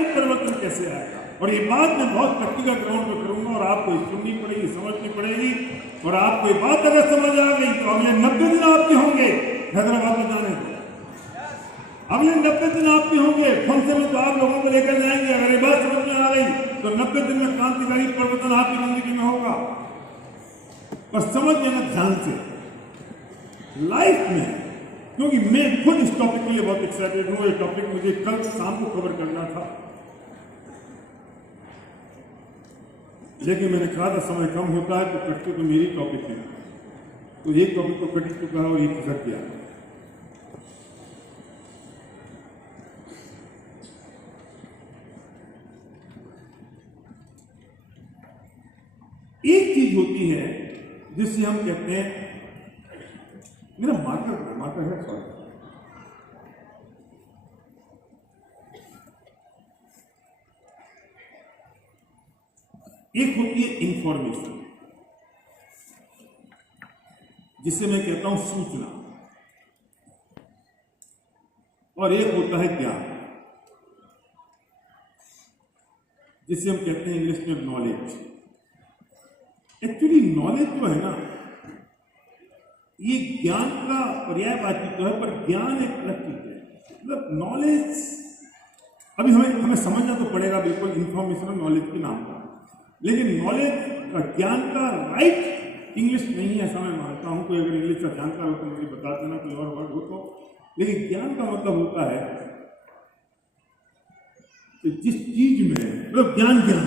में परिवर्तन कैसे आएगा। और ये बात मैं बहुत व्यक्तिगत ग्राउंड पर करूंगा और आपको सुननी पड़ेगी, समझनी पड़ेगी। और आपको ये बात अगर समझ आ गई तो अगले 90 दिन आपके होंगे हैदराबाद में जाने को, अगले 90 दिन आपके होंगे फंक्शन में, तो आप लोगों को लेकर जाएंगे। अगर ये बात समझ में आ गई तो 90 दिन में क्रांतिकारी परिवर्तन आपकी जिंदगी में होगा। बस समझ लेना ध्यान से लाइफ में, क्योंकि मैं खुद इस टॉपिक के लिए बहुत एक्साइटेड हूं। ये टॉपिक मुझे कल शाम को कवर करना था, लेकिन मैंने कहा था समय कम होता है तो कटते तो मेरी टॉपिक है, तो एक टॉपिक तो कट चुका है और एक घट गया। एक चीज होती है जिससे हम कहते हैं, मेरा मार्कर है, सॉरी, एक होती है इंफॉर्मेशन, जिसे मैं कहता हूं सूचना, और एक होता है ज्ञान, जिसे हम कहते हैं इंग्लिश में नॉलेज। एक्चुअली नॉलेज जो है ना, ये ज्ञान का पर्यायवाची तो है, पर ज्ञान एक अलग चीज है। मतलब नॉलेज अभी हमें समझना तो पड़ेगा बिल्कुल इंफॉर्मेशन और नॉलेज के नाम का, लेकिन नॉलेज ज्ञान का राइट इंग्लिश नहीं है, ऐसा मैं मानता हूं। कोई अगर इंग्लिश का जानकार हो तो मुझे बता देना, कोई और वर्ड हो तो। लेकिन ज्ञान का मतलब होता है कि जिस चीज में मतलब ज्ञान है,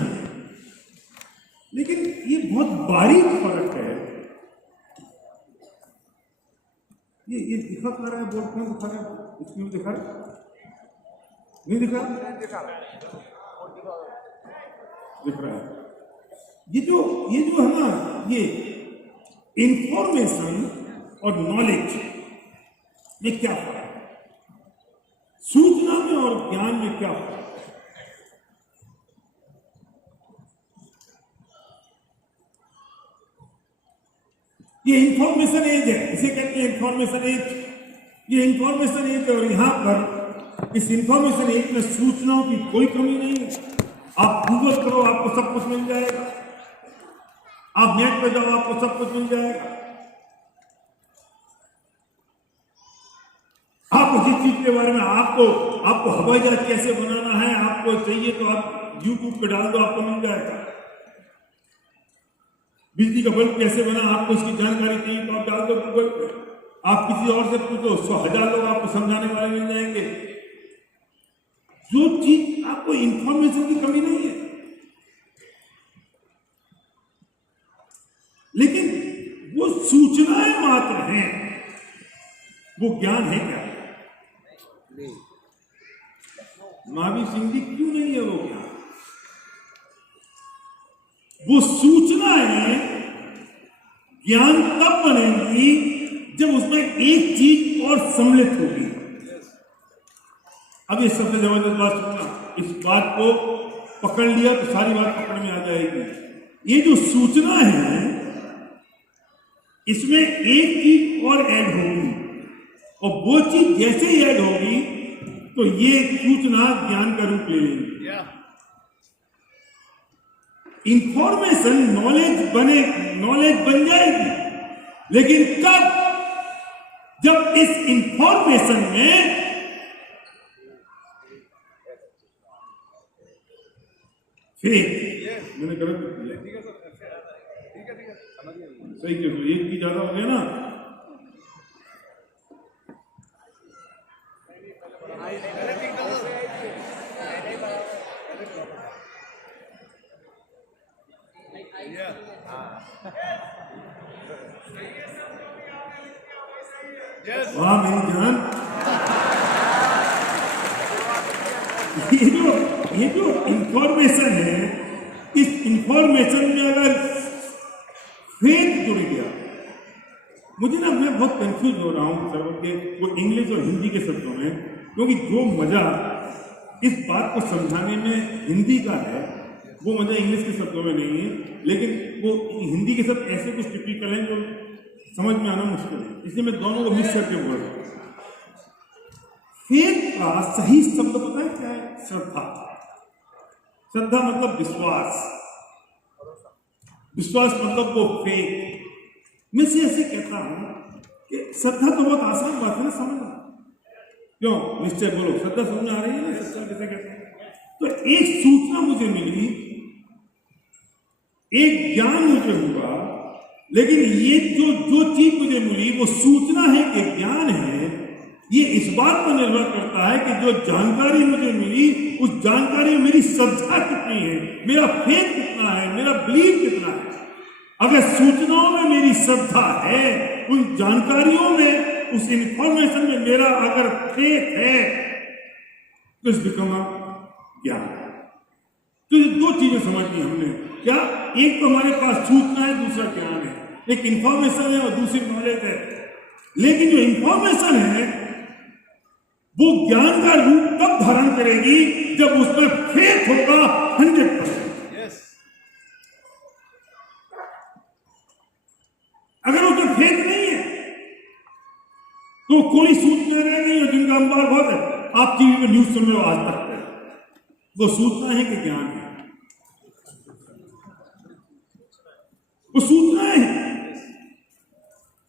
लेकिन ये बहुत बारीक फर्क है। ये दिखा कर रहा है, बोर्ड क्यों दिखा रहा है, इसमें दिखा नहीं दिखा दिख रहा है। ये जो है ना, ये इंफॉर्मेशन और नॉलेज में क्या फर्क है, सूचना में और ज्ञान में क्या फर्क है। ये इंफॉर्मेशन एज है, इसे कहते हैं इंफॉर्मेशन एज। ये इंफॉर्मेशन एज है और यहां पर इस इंफॉर्मेशन एज में सूचनाओं की कोई कमी नहीं है। आप गूगल करो, आपको सब कुछ मिल जाएगा। आप नेट पे जाओ, आपको सब कुछ मिल जाएगा। आपको जिस चीज के बारे में आपको हवाई जहाज कैसे बनाना है आपको चाहिए तो आप यूट्यूब पे डाल दो, आपको मिल जाएगा। बिजली का बल्ब कैसे बना आपको इसकी जानकारी चाहिए तो आप डाल दो गूगल पे। आप किसी और से पूछो, 100,000 लोग आपको समझाने वाले मिल जाएंगे। जो चीज आपको इंफॉर्मेशन की कमी नहीं है, लेकिन वो सूचनाएं मात्र हैं, वो ज्ञान है क्या? महावीर सिंह जी, क्यों नहीं है वो ज्ञान? वो सूचनाएं ज्ञान तब बनेंगी जब उसमें एक चीज और सम्मिलित होगी। अब ये सबसे जबरदस्त बात सुनना, इस बात को पकड़ लिया तो सारी बात पकड़ में आ जाएगी। ये जो सूचना है इसमें एक चीज और ऐड होगी, और वो चीज जैसे ही ऐड होगी तो ये सूचना ज्ञान का रूप ले लेगी। इंफॉर्मेशन नॉलेज बन जाएगी, लेकिन कब? जब इस इंफॉर्मेशन में मैंने गलत किया, सही क्यों? एक की ज्यादा हो गया ना। वाह मेरी जान, ये जो इंफॉर्मेशन है, इस इंफॉर्मेशन में अगर फेथ जुड़ गया, मुझे ना मैं बहुत कंफ्यूज हो रहा हूँ सर के वो इंग्लिश और हिंदी के शब्दों में, क्योंकि जो मजा इस बात को समझाने में हिंदी का है वो मजा इंग्लिश के शब्दों में नहीं है, लेकिन वो हिंदी के शब्द ऐसे कुछ टिपिकल हैं जो समझ में आना मुश्किल है, इसलिए मैं दोनों को मिक्स करके बोल रहा हूँ। फेथ का सही शब्द पता है क्या है? श्रद्धा। श्रद्धा मतलब विश्वास, विश्वास मतलब वो फेथ। मैं से ऐसे कहता हूं कि श्रद्धा तो बहुत आसान बात है ना समझना। क्यों? निश्चय बोलो, श्रद्धा समझ आ रही है ना? सच्चा कैसे कहते हैं? तो एक सूचना मुझे मिली, एक ज्ञान मुझे हुआ, लेकिन ये जो चीज मुझे मिली वो सूचना है कि ज्ञान है, ये इस बात पर निर्भर करता है कि जो जानकारी मुझे मिली उस जानकारी में मेरी श्रद्धा कितनी है, मेरा फेथ कितना है, मेरा बिलीव कितना है। अगर सूचनाओं में मेरी श्रद्धा है, उन जानकारियों में, उस इंफॉर्मेशन में मेरा अगर फेथ है, तो इस बिकम ज्ञान। तो ये दो चीजें समझनी हमने। क्या? एक तो हमारे पास सूचना है, दूसरा ज्ञान है। एक इंफॉर्मेशन है और दूसरी नॉलेज है। लेकिन जो इंफॉर्मेशन है वो ज्ञान का रूप तब धारण करेगी जब उसमें फेथ होगा 100%। अगर उसमें फेथ नहीं है तो कोई सूचना रह गई है, जिनका अंबार बहुत है। आप टीवी में न्यूज सुन रहे हो आज तक, वो सूचना है कि ज्ञान है? वो सूचना है,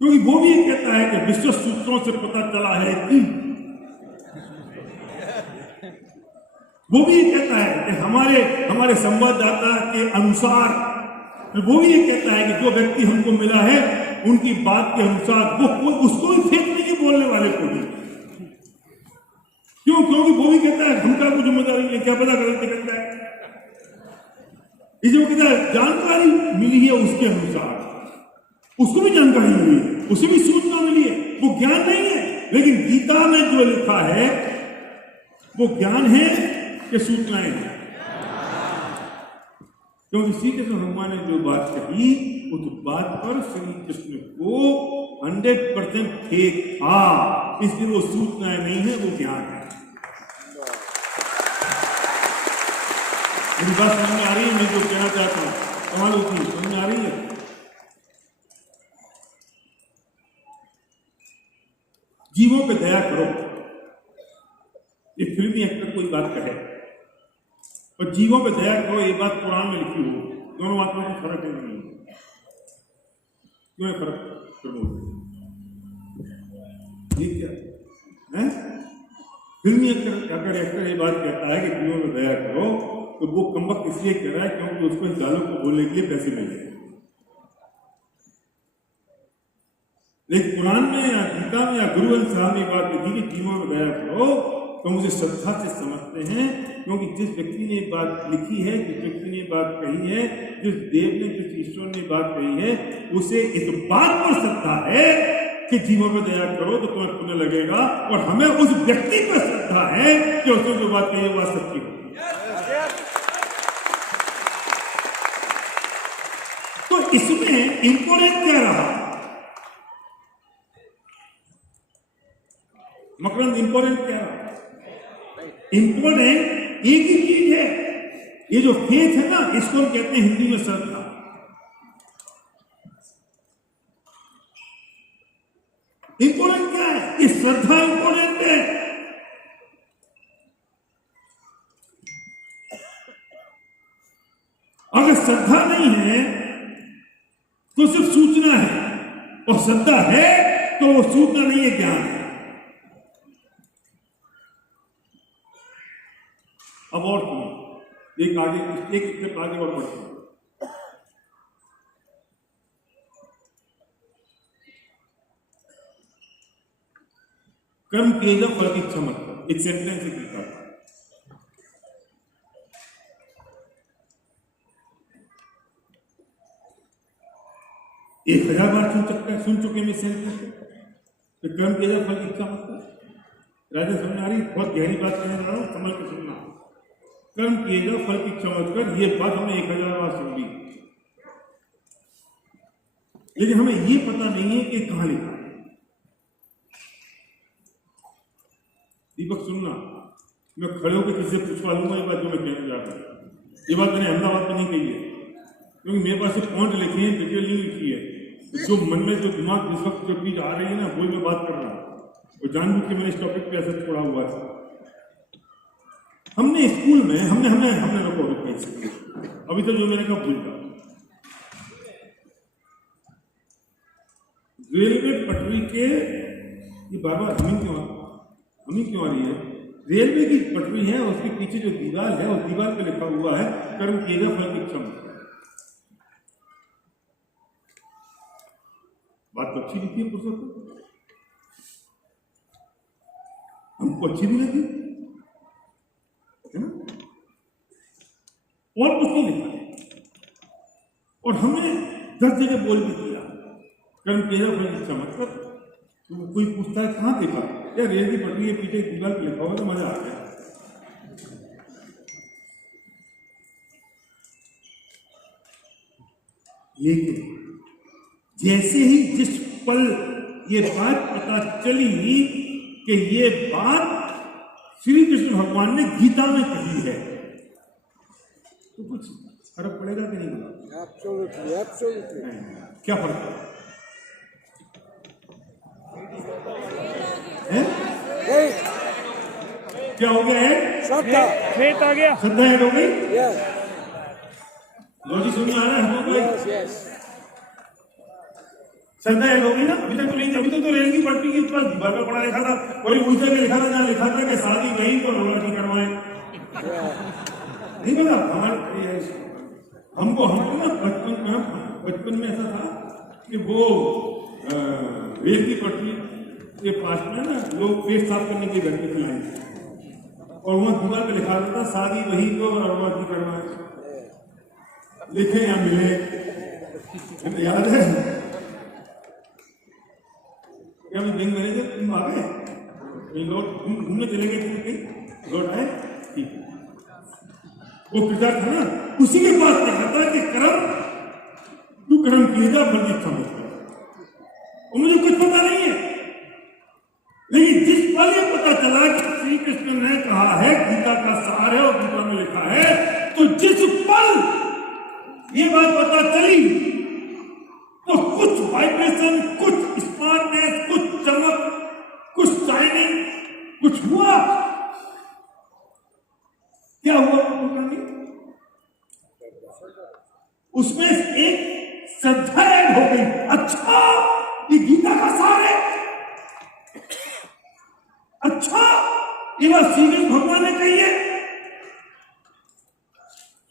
क्योंकि वो भी कहता है कि विश्व सूत्रों से पता चला है कि, वो भी ये कहता है कि हमारे संवाददाता के अनुसार, वो भी ये कहता है कि जो व्यक्ति हमको मिला है उनकी बात के अनुसार वो उसको भी फेथ नहीं है, बोलने वाले को भी। क्यों? क्योंकि वो भी कहता है हमका कोई जिम्मेदारी नहीं, क्या पता गलत कहता है। इसलिए वो कहता है जानकारी मिली है उसके अनुसार, उसको भी जानकारी मिली है, उसे भी सूचना मिली है, वो ज्ञान नहीं है। लेकिन गीता में जो लिखा है वो ज्ञान है कि सूचनाएं हैं? क्योंकि श्री कृष्ण भगवान ने जो बात कही उस बात पर श्री कृष्ण को 100% फेथ था, इसलिए वो सूचनाएं नहीं है, वो ज्ञान है। मेरी बात समझ में आ रही है? मैं जो कहना चाहता हूं, कमाल होती है, समझ में आ रही है? जीवों पे दया करो, ये फिल्मी एक्टर कोई बात कहे, और जीवों पे दया करो ये बात कुरान में लिखी हो, दोनों बातों में फर्क नहीं है। क्यों है फर्क? ये क्या है? फिल्मी एक्टर ये बात कहता है कि जीवों पे दया करो, तो वो कमबख्त इसलिए कह रहा है क्योंकि उसको इन गालों को बोलने के लिए पैसे मिले। लेकिन कुरान में या गीता में या गुरु ग्रंथ साहब ने बात लिखी कि जीवों में दया करो, तो मुझे श्रद्धा से समझते हैं, क्योंकि जिस व्यक्ति ने बात लिखी है, जिस व्यक्ति ने बात कही है, जिस देव ने, जिस ईश्वर ने बात कही है, उसे इस बात पर श्रद्धा है कि जीवों में दया करो तो तुम्हें पुण्य लगेगा, और हमें उस व्यक्ति पर श्रद्धा है कि उसने जो बात कही है वह सच्ची हो। तो इसमें इंपोर्टेंट क्या रहा? मकरंद, इंपोर्टेंट क्या रहा? इंपोर्टेंट एक ही चीज है, ये जो फेथ है ना, इसको हम कहते हैं हिंदी में श्रद्धा। इंपोर्टेंट क्या है? ये श्रद्धा इंपोर्टेंट है। अगर श्रद्धा नहीं है तो सिर्फ सूचना है, और श्रद्धा है तो वो सूचना नहीं है, ज्ञान है। अब और सुनो, एक आगे, एक स्टेप आगे और बढ़ते हैं। कर्म किए जाओ फल की इच्छा मत करो, एक सेंटेंस से लिखा था। एक 1000 बार सुन चुके हैं सेंटेंस को, तो कर्म किए जाओ फल की इच्छा मत करो। राजा समझ आ रही? बहुत गहरी बात कहने जा रहा हूं, समझ के सुनना। कर्म किए जाओ फल की इच्छा मत कर, ये बात हमने 1000 बार सुन ली, लेकिन हमें ये पता नहीं है कि कहां लिखा है। दीपक सुनना, मैं खड़े होकर किसी से पूछवा लूंगा ये बात जो मैं कहने जा रहा हूं। ये बात मैंने अहमदाबाद में नहीं कही है, क्योंकि मेरे पास सिर्फ पॉइंट लिखे हैं, डिटेल नहीं लिखी है। जो मन में जो दिमाग जिस वक्त जो चीज आ रही है ना, वही मैं बात कर रहा हूँ, और जानबूझ के मैंने इस टॉपिक पे ऐसा छोड़ा हुआ है। हमने स्कूल में हमने देखो अभी कैसे, अभी तो जो मैंने कहा भूल जाओ। रेलवे पटरी के, ये बार बार हमिंग क्यों आ रही है? रेलवे की पटरी है, उसके पीछे जो दीवार है उस दीवार पे लिखा हुआ है कर्म किएगा फल की इच्छा मत। बात तो अच्छी लिखी है पुरुषोत्तम, हमको अच्छी भी लगी है ना, और कुछ नहीं लिखा है। और हमने 10 जगह बोल भी दिया कर्म किएगा फल की इच्छा मत कर। तो कोई पूछता है कहाँ देखा? यार रेल की पटरी है, पीछे दीवार पे लिखा हुआ तो मजा आ गया। लेकिन जैसे ही जिस पल ये बात पता चली कि ये बात श्री कृष्ण भगवान ने गीता में कही है, तो कुछ फर्क पड़ेगा कि नहीं पड़ेगा? एब्सोल्युटली। क्या फर्क पड़ेगा? क्या हो गया है? श्रद्धा, फेथ आ गया, श्रद्धा ऐड हो गई। लोजी सुनिए आ रहा है, श्रद्धा ऐड होगी ना। अभी तक तो नहीं, अभी तक तो रेल की पटरी के ऊपर दीवार पर पड़ा लिखा था, और उल्टे में लिखा था, जहाँ लिखा था कि शादी वहीं पर रोला की करवाएं। नहीं पता हमारे, हमको ना बचपन में ऐसा था कि वो रेल की पटरी के पास में ना लोग पेट साफ करने के घर पे खिलाएंगे, और वहाँ दीवार पे लिखा था शादी वहीं को और रोला की करवाएं। लिखे या मिले, याद है? क्या बैंक मैनेजर तुम आ गए, घूमने चले गए थे कहीं, लौट आए, ठीक है। वो किरदार था ना, उसी के पास लिखा था कि तू कर्म किएगा फल की इच्छा मत कर। मुझे कुछ पता नहीं है, लेकिन जिस पल ये पता चला कि श्री कृष्ण ने कहा है गीता का सार है और गीता में लिखा है, तो जिस पल ये बात पता चली तो कुछ वाइब्रेशन, कुछ स्मार्टनेस, कुछ चमक, कुछ शाइनिंग, कुछ हुआ। क्या हुआ? उसमें एक श्रद्धा ऐड हो गई। अच्छा, ये गीता का सार है, अच्छा ये बात श्री कृष्ण भगवान ने कही है।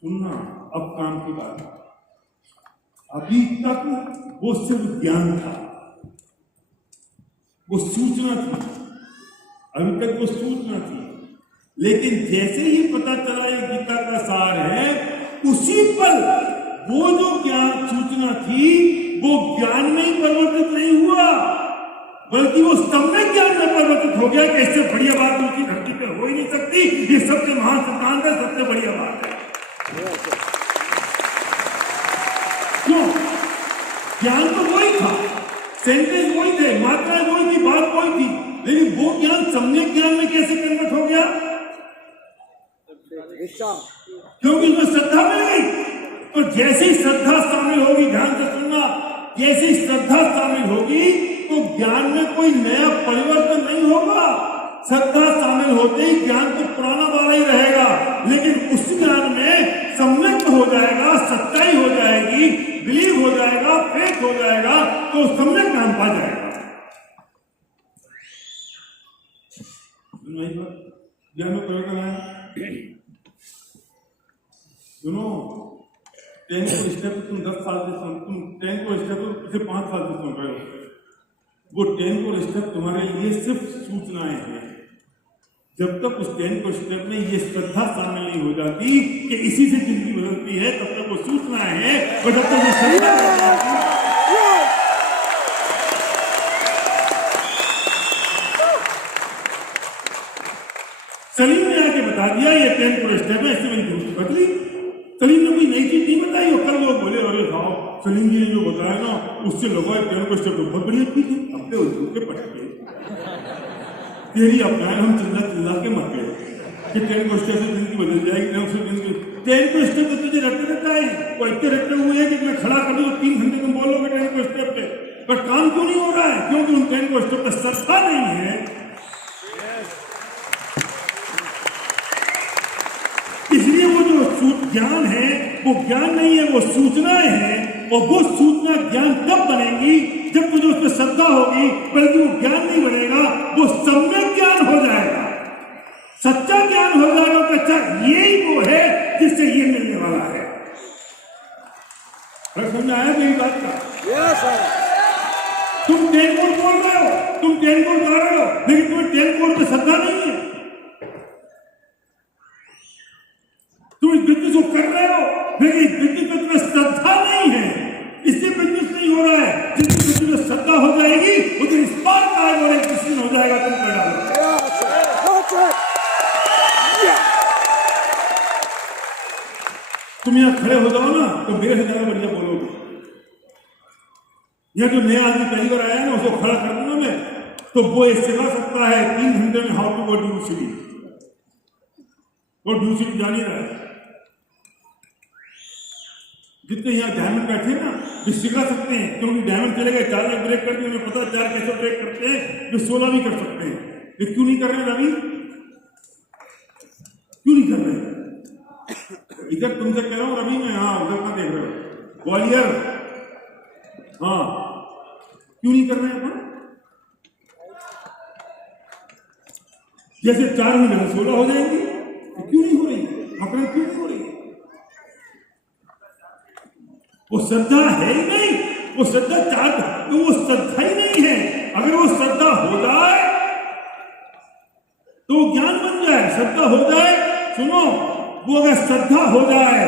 सुनना, अब काम की बात है। अभी तक वो सिर्फ ज्ञान था, वो सूचना थी, अभी तक वो सूचना थी। लेकिन जैसे ही पता चला ये गीता का सार है, उसी पल वो जो ज्ञान सूचना थी वो ज्ञान में ही परिवर्तित नहीं हुआ, बल्कि वो सम्यक ज्ञान में परिवर्तित हो गया कि इससे बढ़िया बात दूसरी धरती पे हो ही नहीं सकती। ये सबसे महान सिद्धांत है, सबसे बढ़िया बात है। क्यों? ज्ञान तो वही था, सेंटेंस वही थे, मात्राएं वही थी, बात वही थी, लेकिन वो ज्ञान सम्यक ज्ञान में कैसे कन्वर्ट हो गया? क्योंकि उसमें श्रद्धा मिल गई। तो जैसे ही श्रद्धा शामिल होगी, ध्यान से सुनना, जैसे ही श्रद्धा शामिल होगी तो ज्ञान में कोई नया परिवर्तन नहीं होगा। श्रद्धा शामिल होते ही ज्ञान तो पुराना वाला ही रहेगा, लेकिन उस ज्ञान में सम्यक हो जाएगा, सच्चाई हो जाएगी, बिलीव हो जाएगा, फेथ हो जाएगा, तो सम्यक ज्ञान पा जाएगा। ज्ञान में परिवर्तन आया। सुनो, 10 को स्टेप तुम 10 साल से सुन, तुम 10 को स्टेप पिछले 5 साल से सुन रहे हो। वो 10 को स्टेप तुम्हारे लिए सिर्फ सूचनाएं हैं। जब तक उस 10 को स्टेप में ये श्रद्धा शामिल नहीं हो जाती कि इसी से जिंदगी बदलती है, तब तक वो सूचनाएं हैं, और जब तक वो श्रद्धा सलीम ने आके बता दिया ये 10 को स्टेप है, इससे मेरी जिंदगी बदली। सलीम ने कोई नई चीज नहीं बताई, और कल लोग बोले अरे साहब सलीम जी ने जो बताया ना उससे लगा 10 को स्टेप तो बहुत बढ़िया चीज है। अपने उनके पटके तेरी अपनाए, हम चिल्ला के मर गए कि 10 को स्टेप से जिंदगी बदल जाएगी, 10 को स्टेप तो तुझे रटते रहता है। वो इतने रटते हुए है कि मैं खड़ा कर दूं तो 3 घंटे तुम बोलोगे 10 को स्टेप पे, पर काम क्यों नहीं हो रहा है? क्योंकि उन 10 को स्टेप पे श्रद्धा नहीं है। इसलिए वो जो ज्ञान है वो ज्ञान नहीं है, वो सूचनाएं हैं। और वो सूचना ज्ञान कब बनेगी? जब मुझे उस पर श्रद्धा होगी। बल्कि वो ज्ञान नहीं बनेगा, वो सम्यक ज्ञान हो जाएगा, सच्चा ज्ञान हो जाएगा कि अच्छा यही वो है जिससे ये मिलने वाला है। समझ आया मेरी बात का? तुम 10 कोड बोल रहे हो, तुम 10 कोड गा रहे हो, लेकिन तुम्हें 10 कोड पे श्रद्धा नहीं है। तुम इस बिजनेस को कर रहे हो, लेकिन इस बिजनेस में तुम्हें श्रद्धा नहीं है, इसलिए बिजनेस नहीं हो रहा है। जिस बिजनेस में श्रद्धा हो जाएगी उधर इस बात का और एक डिसीजन हो जाएगा, तुम कर डालो। तुम यहाँ खड़े हो जाओ ना तो मेरे से ज्यादा बढ़िया बोलोगे। यह जो नया आदमी पहली बार आया ना, उसको खड़ा कर दूंगा मैं, तो वो ये सिखा सकता है 3 घंटे में हाउ टू गो ड्यू सिटी। वो ड्यू सिटी जान ही रहा है। जितने यहाँ डायमंड बैठे ना ये सिखा सकते हैं, क्योंकि डायमंड चले गए 4 में ब्रेक कर दिए, उन्हें पता 4 कैसे ब्रेक करते हैं, जो 16 भी कर सकते हैं। ये क्यों नहीं कर रहे रवि? क्यों नहीं कर रहे? इधर तुमसे कह रहा हूं रवि, मैं हाँ उधर का देख रहे हो ग्वालियर, हाँ क्यों नहीं कर रहे हैं अपन? जैसे 4 में 16 हो जाएंगे, तो क्यों नहीं हो रही? अपने क्यों नहीं हो रही? वो श्रद्धा है ही नहीं, वो श्रद्धा तो वो श्रद्धा ही नहीं है। अगर वो श्रद्धा हो जाए तो ज्ञान बन जाए, श्रद्धा हो जाए। सुनो, वो अगर श्रद्धा हो जाए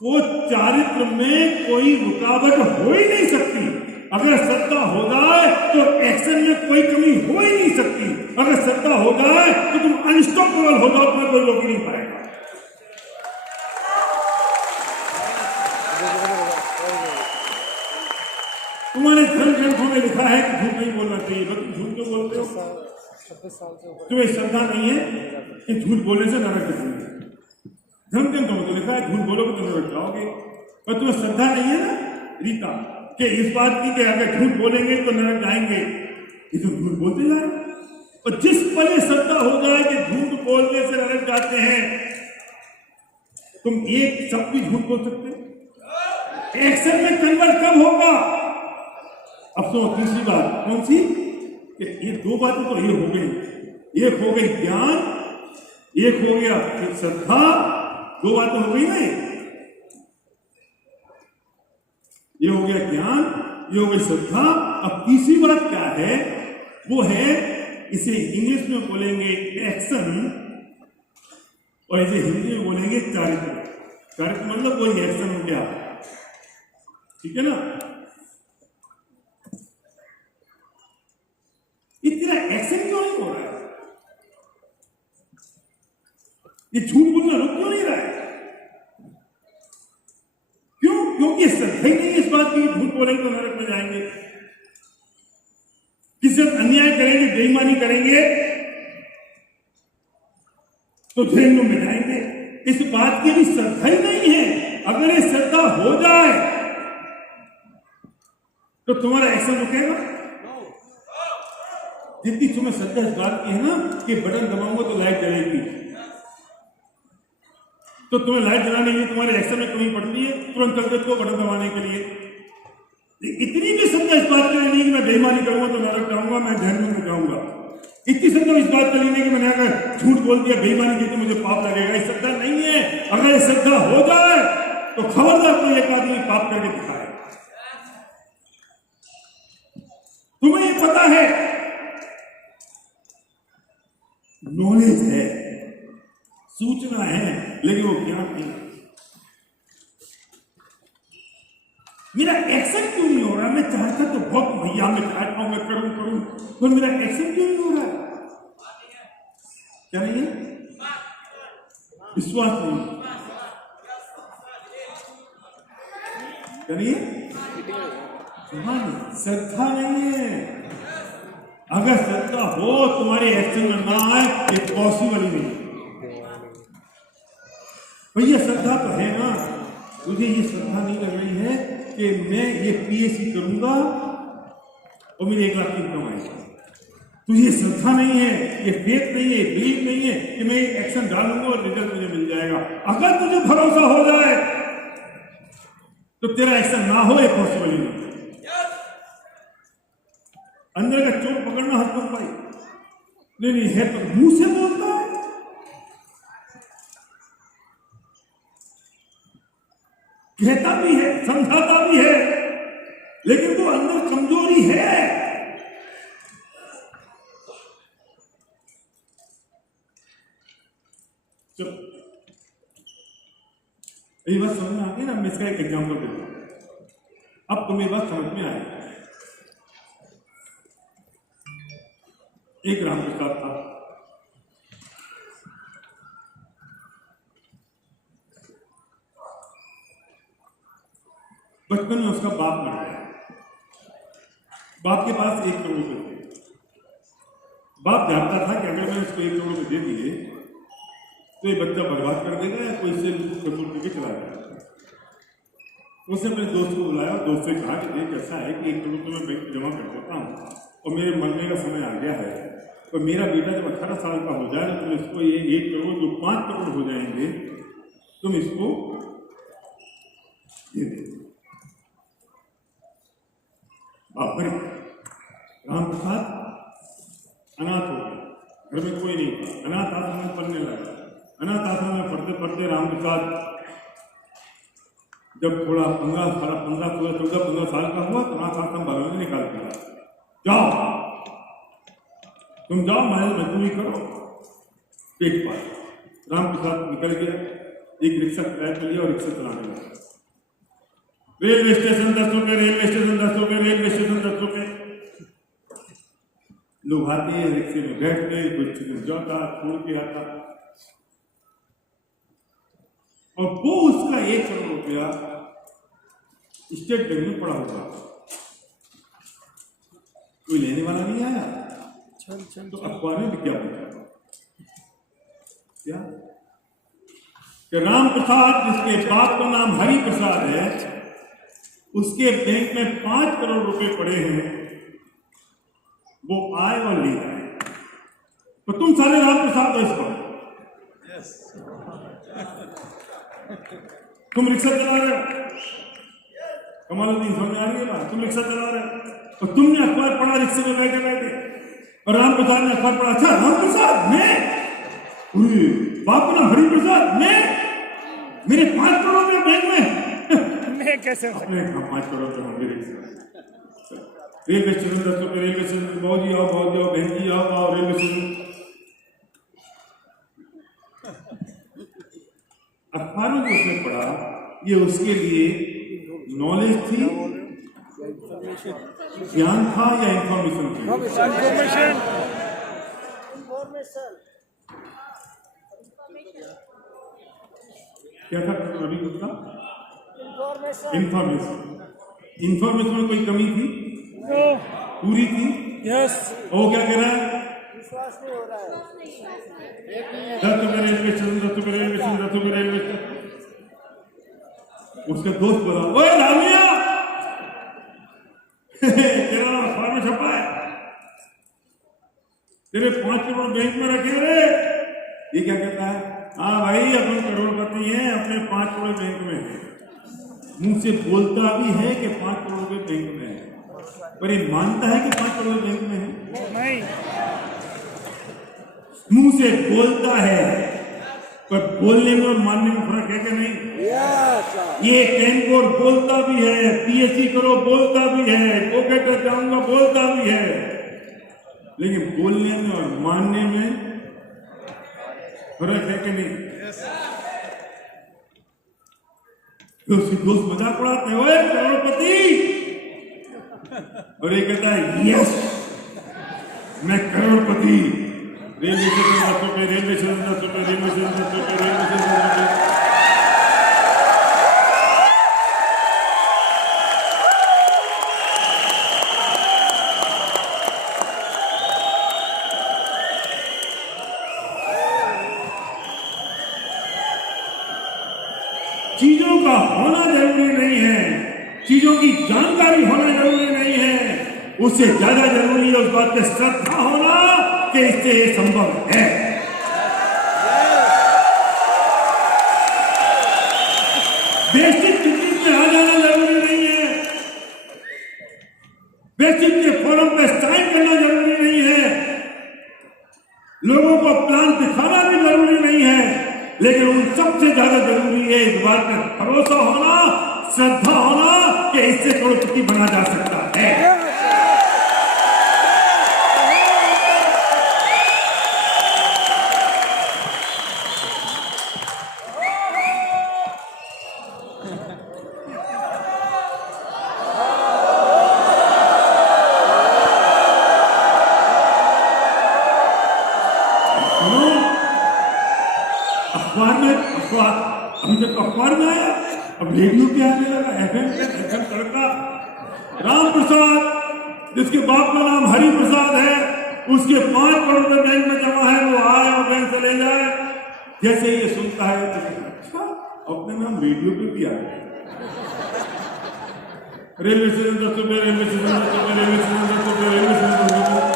तो चारित्र में कोई रुकावट हो ही नहीं सकती। अगर श्रद्धा हो जाए तो एक्शन में कोई कमी हो ही नहीं सकती। अगर श्रद्धा हो जाए तो तुम अनस्टॉपेबल हो जाओ, तुम्हें कोई रोक ही नहीं पाएगा। तुम्हारे धर्म ग्रंथों में लिखा है कि झूठ नहीं बोलना चाहिए, तुम झूठ क्यों बोलते हो? तुम्हें श्रद्धा नहीं है कि झूठ बोलने से नरक जाओगे। धर्म ग्रंथों में तो लिखा है झूठ बोलोगे तो नरक जाओगे, पर तुम्हें श्रद्धा नहीं है ना रीता कि इस बात की कि अगर झूठ बोलेंगे तो नरक जाएंगे, ये तो झूठ बोलते जा रहे। और जिस पल श्रद्धा हो जाए कि झूठ बोलने से नरक जाते हैं, तुम एक शब्द भी झूठ बोल सकते। एक्शन में कन्वर्ट कब होगा? अब तो तीसरी बात कौन सी? कि ये 2 बातें तो ये हो गई, एक हो गई ज्ञान, एक हो गया श्रद्धा। 2 बातें हो गई नहीं, ये हो गया ज्ञान, ये हो गई श्रद्धा। अब तीसरी बात क्या है? वो है, इसे इंग्लिश में बोलेंगे एक्शन और इसे हिंदी में बोलेंगे चारित्र। चारित्र मतलब वही एक्शन हो गया, ठीक है ना? इतना एक्शन क्यों नहीं हो रहा है? ये झूठ बोलना रुक क्यों नहीं रहा है? क्यों? क्योंकि श्रद्धा ही नहीं इस बात की झूठ बोलेंगे तो नरक में जाएंगे, किसी से अन्याय करेंगे, बेईमानी करेंगे तो जहन्नुम में जाएंगे। इस बात की भी श्रद्धा ही नहीं है। अगर ये श्रद्धा हो जाए तो तुम्हारा एक्शन रुकेगा। जितनी तुम्हें श्रद्धा इस बात की है ना कि बटन दबाऊंगा तो लाइट जलेगी, तो तुम्हें लाइट जलाने के लिए तुम्हारे एक्शन में कमी पड़ती है, तुरंत चलते को बटन दबाने के लिए। इतनी भी श्रद्धा इस बात के लिए नहीं कि मैं बेईमानी करूंगा तो नरक जाऊंगा, मैं जहन्नुम में जाऊंगा। इतनी श्रद्धा इस बात के लिए नहीं कि मैंने अगर झूठ बोल दिया, बेईमानी की तो मुझे पाप लगेगा। ये श्रद्धा नहीं है। अगर ये श्रद्धा हो जाए तो खबरदार कोई एक आदमी पाप करके दिखाए। तुम्हें ये पता है, नॉलेज है, सूचना है, लेकिन वो ज्ञान नहीं। मेरा एक्शन क्यों नहीं हो रहा? मैं चाहता तो बहुत भैया, मैं चाहता हूं मैं करूं, तो मेरा एक्शन क्यों नहीं हो रहा है? क्या नहीं है? विश्वास नहीं, क्या नहीं है? श्रद्धा नहीं है। अगर श्रद्धा हो तुम्हारे एक्शन में ना आए, ये पॉसिबल ही नहीं। भैया श्रद्धा तो है ना, मुझे ये श्रद्धा नहीं लग रही है कि मैं ये पीएचडी करूंगा और मेरे 1 लाख की इनकम आएगी। तो ये श्रद्धा नहीं है, ये फेथ नहीं है, बिलीव नहीं है कि मैं एक्शन डालूंगा और रिजल्ट मुझे मिल जाएगा। अगर तुझे भरोसा हो जाए तो तेरा एक्शन ना हो ये पॉसिबल ही नहीं। अंदर का चोट पकड़ना हस्बैंड भाई नहीं है, तो मुंह से बोलता है, कहता भी है, समझाता भी है, लेकिन तो अंदर कमजोरी है। चलो ये बात समझ में आ गई ना। मैं इसका एक एग्जाम्पल देता हूं, अब तुम्हें बात समझ में आएगी। एक रामप्रसाद था, बचपन में उसका बाप मर गया। बाप के पास 1 करोड़ रुपए थे। बाप जानता था कि अगर मैं उसको 1 करोड़ रुपए दे दिए तो ये बच्चा बर्बाद कर देगा या कोई से कसूर करके चला जाएगा। उसने अपने दोस्त को बुलाया, दोस्त से कहा कि देख ऐसा है कि 1 करोड़ रुपये मैं बैंक जमा कर देता हूँ और मेरे मरने का समय आ गया है, और मेरा बेटा जब 18 साल का हो जाए तो इसको ये 1 करोड़ जो 5 करोड़ हो जाएंगे तुम इसको दे दे। रामप्रसाद अनाथ हो गया, घर में कोई नहीं था, अनाथ आश्रम में पढ़ने लगा। अनाथ आश्रम में पढ़ते पढ़ते रामप्रसाद जब थोड़ा 15 साल का हुआ तो अनाथ आश्रम वालों ने निकाल दिया, जाओ तुम जाओ मजदूरी करो पेट पाल। रामप्रसाद निकल गया, एक रिक्शा किराए पर लिया और रिक्शा चलाने लगा। रेलवे स्टेशन 10 रुपये, रेलवे स्टेशन 10 रुपये, रेलवे स्टेशन 10 रुपये। लोग आते रिक्शे में बैठते, कुछ जाता छोड़ के आता, और वो उसका 1 करोड़ रुपया स्टेट बैंक में पड़ा होगा, कोई लेने वाला नहीं आया। तो अखबार में विज्ञापन क्या कि रामप्रसाद जिसके बाप का नाम हरि प्रसाद है उसके बैंक में 5 करोड़ रुपए पड़े हैं, वो आए और ले आए। तो तुम सारे रामप्रसाद हो इस पर। तुम रिक्शा चला रहे हो, कमालुद्दीन समझ आ रही है बात, तुम रिक्शा चला रहे हो और तुमने अखबार पढ़ा रिक्शे में बैठे बैठे, और रामप्रसाद ने अखबार पढ़ा। अच्छा रामप्रसाद मैं, बाप का नाम हरि प्रसाद, मैं, मेरे 5 करोड़ रुपये बैंक में, मैं कैसे 5 करोड़ रुपये रेलवे स्टेशन 10 रुपये, रेलवे स्टेशन बहुत ही आओ बहन जी आओ रेलवे स्टेशन। अखबारों को उसने पढ़ा, ये उसके लिए नॉलेज थी, ज्ञान था या इंफॉर्मेशन थी? क्या था रवि गुप्ता? इंफॉर्मेशन में कोई कमी थी? पूरी थी? यस। वो क्या कह रहा है? विश्वास नहीं हो रहा है। 10 रुपये रेलवे स्टेशन, 10 रुपये रेलवे स्टेशन, 10 रुपये रेलवे स्टेशन। उसका दोस्त बोला, ओए लामिया तेरा अखबार में छपा है, तेरे 5 करोड़ बैंक में रखे रे। ये क्या कहता है? हाँ भाई अपन करोड़पति हैं, अपने 5 करोड़ बैंक में है। मुंह से बोलता भी है कि 5 करोड़ रुपए बैंक में है, पर ये मानता है कि 5 करोड़ बैंक में है? नहीं। मुंह से बोलता है, पर बोलने में और मानने में फर्क है कि नहीं? ये कैंकोर बोलता भी है, पीएचडी करो बोलता भी है, कोकेटर जाऊंगा बोलता भी है, लेकिन बोलने में और मानने में फर्क है कि नहीं? तो उसकी दोस्त मजाक उड़ाते हैं, ओए करोड़पति, और ये कहता है यस मैं करोड़पति। रेलवे स्टेशन 10 रुपये, रेलवे स्टेशन 10 रुपये, रेलवे स्टेशन 10 रुपये, रेलवे स्टेशन 10 रुपये। चीजों का होना जरूरी नहीं है, चीजों की जानकारी होना जरूरी नहीं है, उससे ज्यादा जरूरी है उस बात पे श्रद्धा होना कि इससे ये संभव है। बेसिक मीटिंग में आ जाना जरूरी नहीं है, बेसिक के फोरम पे साइन करना जरूरी नहीं है, लोगों को प्लान दिखाना भी जरूरी नहीं है, लेकिन उन सबसे ज्यादा जरूरी है इस बात का भरोसा होना, श्रद्धा होना कि इससे करोड़पति बना जा सकता है। अभी तक अखबार में आया, अब रेडियो पे आने लगा, एफएम तड़का। राम प्रसाद, जिसके बाप का नाम हरि प्रसाद है, उसके 5 करोड़ रुपए बैंक में जमा है, वो आए और बैंक से ले जाए। जैसे ये सुनता है तो अच्छा, अपने नाम रेडियो पे भी आ गए। रेलवे स्टेशन 10 रुपए, रेलवे स्टेशन 10 रुपए, रेलवे स्टेशन 10 रुपए, रेलवे स्टेशन 10 रुपए।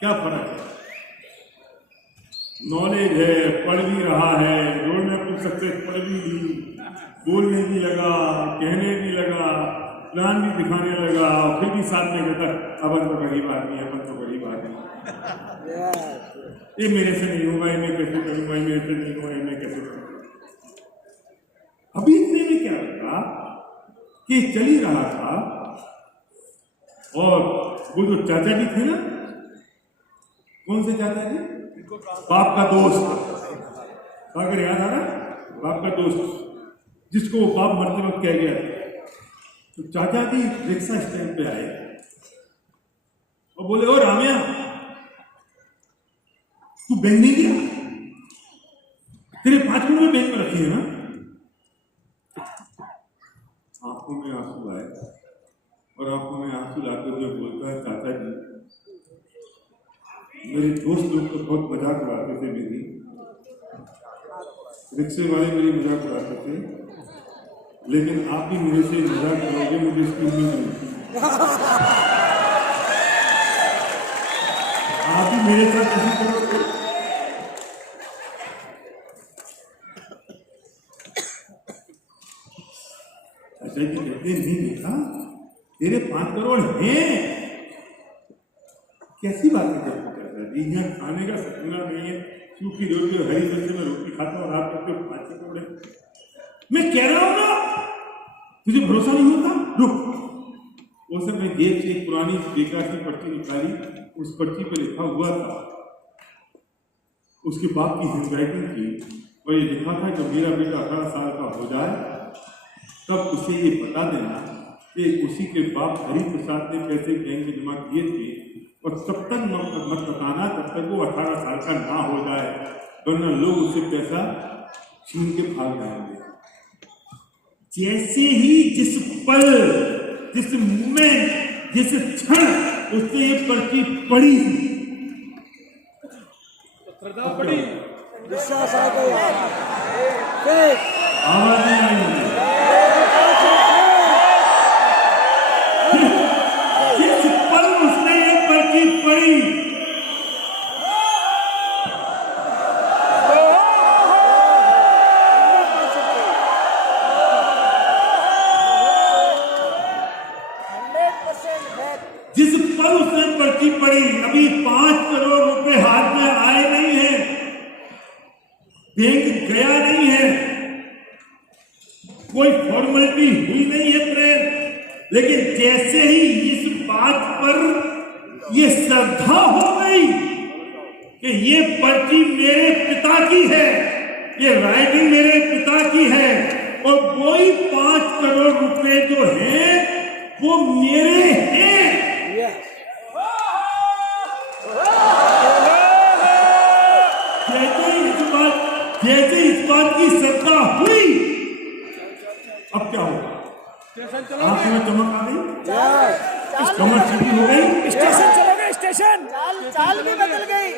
क्या फर्क है? नॉलेज है, पढ़ भी रहा है, रोड में अपनी सक्सेस पढ़ भी ली, बोलने भी लगा, कहने भी लगा, प्लान भी दिखाने लगा, और फिर भी साथ में कहता अपन तो गरीब आदमी है, अपन तो गरीब आदमी, ये मेरे से नहीं होगा, मैं कैसे करूँगा, मेरे से नहीं होगा, मैं कैसे करूँगा। अभी इतने में क्या लगा कि चल ही रहा था, और वो जो चाचा जी थे ना, कौन से चाचा जी? बाप का दोस्त, अगर याद आ रहा, बाप का दोस्त, जिसको वो बाप मरते वक्त कह गया। तो चाचा जी रिक्शा स्टैंड पे आए और बोले, ओ रामिया, तू बैंक नहीं दिया? तेरे 5 करोड़ में बैंक में रखी है ना? आंखों में आंसू आए, और आंखों में आंसू लाते हुए बोलता है, चाचा जी, मेरे दोस्त लोग तो बहुत मजाक उड़ाते थे, मेरी रिक्शे वाले मेरी मजाक उड़ाते थे, लेकिन आप भी मेरे से मजाक करोगे, मुझे इसकी उम्मीद नहीं थी। आप भी मेरे साथ ऐसी करोगे? अच्छा जी कहते नहीं देखा, तेरे 5 करोड़ हैं। कैसी बातें करते? यहाँ खाने का सपना नहीं है, सूखी रोटी और हरी सब्जी में रोटी खाता हूँ, रात को 5 करोड़। मैं कह रहा हूँ ना, तुझे भरोसा नहीं होता? रुक। उस समय जेब से एक पुरानी बेकार सी पर्ची निकाली, उस पर्ची पर लिखा हुआ था, उसके बाप की हैंडराइटिंग थी, और ये लिखा था कि मेरा बेटा 18 साल का हो जाए तब उसे ये बता देना कि उसी के बाप हरि प्रसाद ने पैसे बैंक में जमा किए थे, और तब तक मत बताना तब तक वो 18 साल का ना हो जाए, वरना लोग उसे पैसा छीन के भाग जाएंगे। जैसे ही जिस पल, जिस मोमेंट, जिस क्षण उसने ये पर्ची पढ़ी, विश्वास आ गया, आवाज नहीं आई। जिस पल उसने ये पर्ची पढ़ी, जिस पल उसने पर्ची पढ़ी, अभी 5 करोड़ रुपए हाथ में आए नहीं है, बैंक गया नहीं है, कोई फॉर्मेलिटी हुई नहीं है प्रेम, लेकिन जैसे ही इस बात पर ये श्रद्धा हो गई कि ये पर्ची मेरे पिता की है, ये राइटिंग मेरे पिता की है, और वही 5 करोड़ रुपए जो है वो मेरे हैं। जैसे इस बात की श्रद्धा हुई, अब क्या होगा? आंखों में चमक आ गई, कमर सीधी हो गई, स्टेशन चलोगे, स्टेशन चाल भी बदल गई,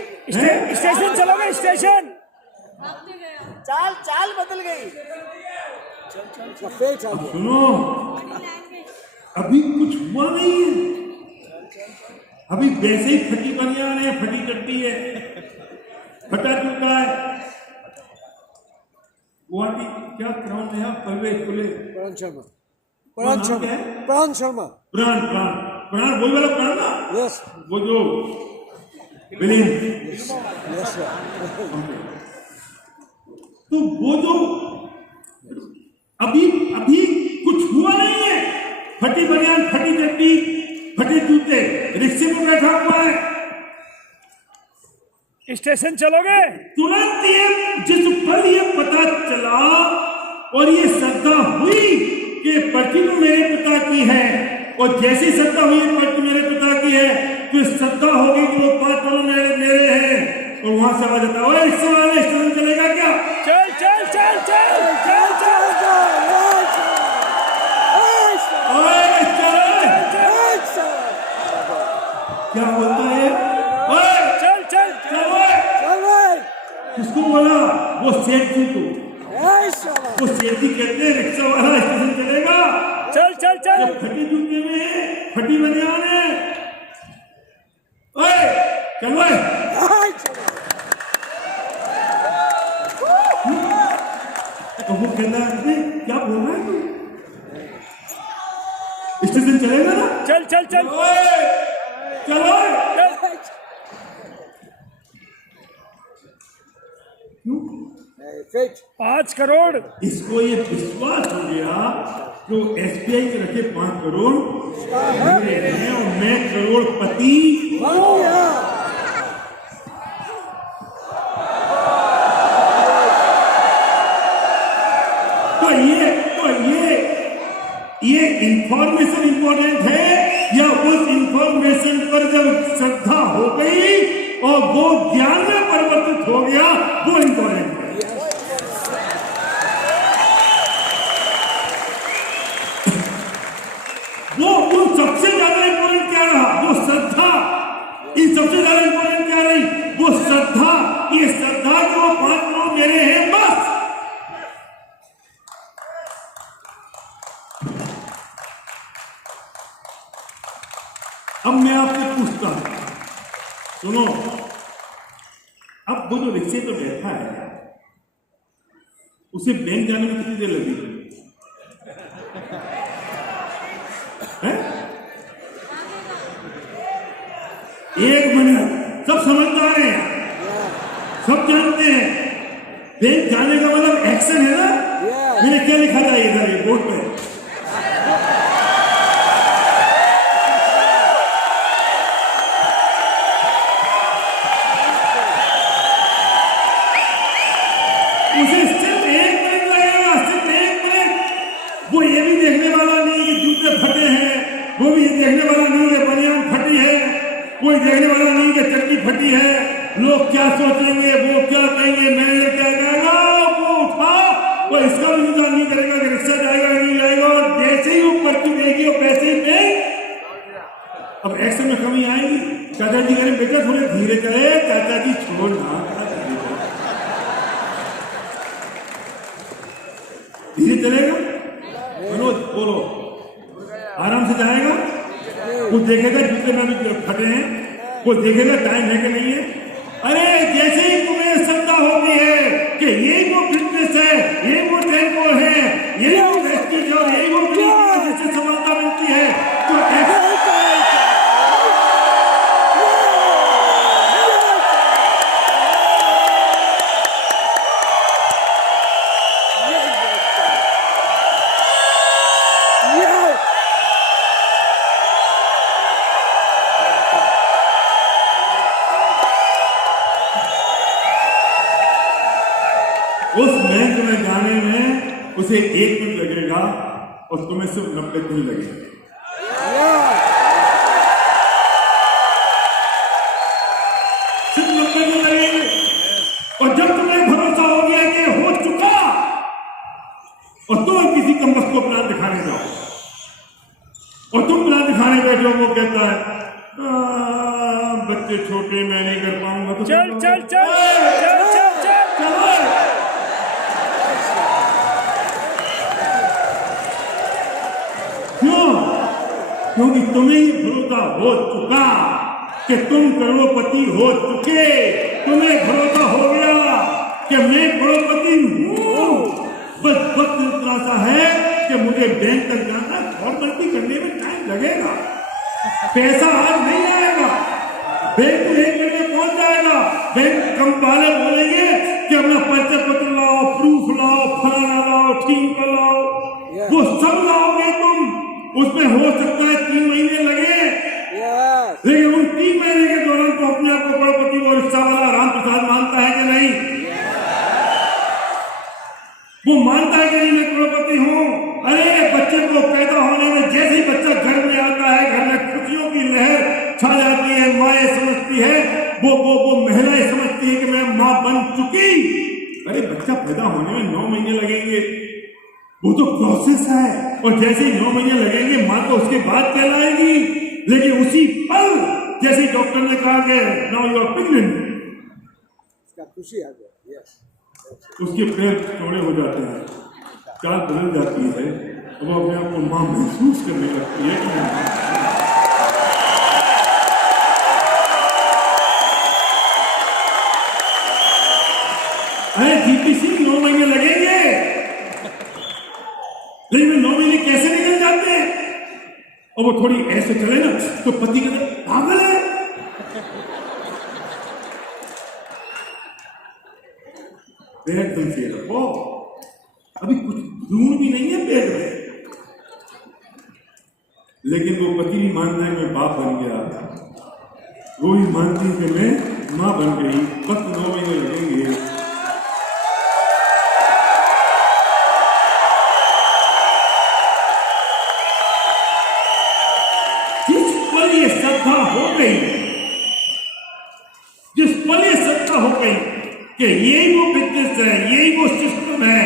स्टेशन चलोगे, स्टेशन चाल बदल गई। सुनो, अभी कुछ हुआ नहीं है, अभी वैसे ही फटी बनियान है, फटी चट्टी है, फटा चुका है। गुवाहाटी क्या ग्राउंड है? परवेज खुले प्राण शर्मा प्राण शर्मा प्राण शर्मा प्राण प्राण प्राण वही वाला प्राण ना, यस वो जो विलेन। यस तो वो जो अभी अभी कुछ हुआ नहीं है, फटी बनियान, फटी चट्टी, फटे जूते, रिक्शे में बैठा हुआ है। स्टेशन चलोगे? तुरंत ये जिस पल ये पता चला और ये श्रद्धा हुई कि पर्ची तो मेरे पिता की है, और जैसी श्रद्धा हुई पर्ची मेरे पिता की है, तो श्रद्धा होगी कि वो 5 करोड़ मेरे हैं। और वहां से आवाज आता है, रिक्शे वाला स्टेशन चलेगा क्या? चल चल चल चल चल चल क्या बोलता है? चल चल किसको बोला? वो सेठ जी को। वो सेठ जी कहते हैं रिक्शा वाला स्टेशन चलेगा। चल चल चल फटी जूते में है, फटी बनियान है। ओए चलो तो वो कहता है क्या बोल रहा है तू? स्टेशन चलेगा ना? चल चल चल चलो 5 करोड़। इसको ये विश्वास हो गया जो एसबीआई के रखे 5 करोड़ मेरे हैं और मैं करोड़पति। तो ये इंफॉर्मेशन इंपॉर्टेंट है या उस इंफॉर्मेशन पर जब श्रद्धा हो गई और वो ज्ञान में परिवर्तित हो गया, वो इंपॉर्टेंट है। वो सबसे ज्यादा इंपॉर्टेंट क्या रहा? वो श्रद्धा। इन सबसे ज्यादा इंपॉर्टेंट क्या रही? वो श्रद्धा। ये श्रद्धा जो 5 करोड़ मेरे हैं, बस। अब मैं आपसे पूछता हूं, सुनो, अब वो जो रिक्शे पे बैठा है उसे बैंक जाने में कितनी देर लगी? 1 मिनट। सब समझदार हैं, सब जानते हैं बैंक जाने का मतलब एक्शन है ना। मैंने क्या लिखा था इधर ये बोर्ड पे? उसे सिर्फ 1 मिनट लगेगा, सिर्फ 1 मिनट। वो ये भी देखने वाला नहीं कि जूते फटे हैं, वो भी देखने वाला नहीं कि बनियान फटी है, कोई देखने वाला नहीं कि चट्टी फटी है। लोग क्या सोचेंगे, वो क्या कहेंगे, मैनेजर क्या कहेगा, वो उठा, वो इसका भी इंतजार नहीं करेगा कि रिक्शा जाएगा नहीं जाएगा, और जैसे ही वो पर्ची देगी और पैसे ही पे। अब एक्शन में कमी आएगी। चाचा जी कहें बेटा थोड़े धीरे चले, चाचा जी छोड़ना, धीरे चलेगा। मनोज बोलो, आराम से जाएगा। वो देखेगा जूते में भी फटे हैं, वो देखेगा टाइम है कि नहीं है। अरे जैसे ही तुम्हें श्रद्धा होती है कि यही वो फिटनेस है, यही वो टेम्पो है, यही वो वेस्टेज और यही वो जिससे सफलता मिलती है, तो उस बैंक में जाने में उसे 1 मिनट लगेगा और तुम्हें सिर्फ 90 दिन लगेगा। सिर्फ 90 दिन लगेंगे। और जब तुम्हें भरोसा हो गया कि हो चुका, और तुम किसी कमबख्त को प्लान दिखाने जाओ, और तुम प्लान दिखाने बैठो, वो कहता है बच्चे छोटे, मैं नहीं कर पाऊंगा। तो चल चल चल चल चल चल चलो। क्यों? क्योंकि तुम्हें ही भरोसा हो चुका कि तुम करोड़पति हो चुके, तुम्हें भरोसा हो गया कि मैं करोड़पति हूं। बस वक्त इतना सा है कि मुझे बैंक तक जाना, फॉर्मेलिटी करने में टाइम लगेगा, पैसा आज नहीं आएगा, बैंक तो एक मिनट में पहुंच जाएगा। बैंक कम वाले बोलेंगे कि अपना परिचय पत्र लाओ, प्रूफ लाओ, फलाना लाओ, ठीक लाओ, वो सब लाओगे तुम, उसमें हो सकता है 3 महीने लगे, लेकिन उन 3 महीने के दौरान तो अपने आप को करोड़पति और रिक्शा वाला राम प्रसाद मानता है कि नहीं? वो मानता है कि नहीं मैं करोड़पति हूं। अरे बच्चे को पैदा होने में जैसे ही बच्चा घर में आता है, घर में खुशियों की लहर छा जाती है, माएँ समझती है, वो महिलाएं समझती है कि मैं माँ बन चुकी। अरे बच्चा पैदा होने में 9 महीने लगेंगे, वो तो प्रोसेस है, और जैसे ही 9 महीने लगेंगे माँ तो उसके बाद कहलाएगी। लेकिन उसी पल जैसे डॉक्टर ने कहा कि नाउ यू आर प्रेग्नेंट, खुशी आ गई। यस, उसके पैर चौड़े हो जाते हैं, चाल बदल जाती है, वो अपने आप को माँ महसूस करने लगती है कि मैं माँ। अरे जीपीसी 9 महीने लगेंगे, लेकिन 9 महीने कैसे निकल जाते हैं? और वो थोड़ी ऐसे चले ना तो पति कहते पागल है, पेट तुम से रखो, अभी कुछ भ्रूण भी नहीं है पेट में। लेकिन वो पति भी मानता है मैं बाप बन गया, वो भी मानती है कि मैं माँ बन गई, बस 9 महीने लगेंगे। जिस पल ये श्रद्धा हो गई, जिस पल ये श्रद्धा हो गई कि यही वो बिजनेस है, यही वो सिस्टम है,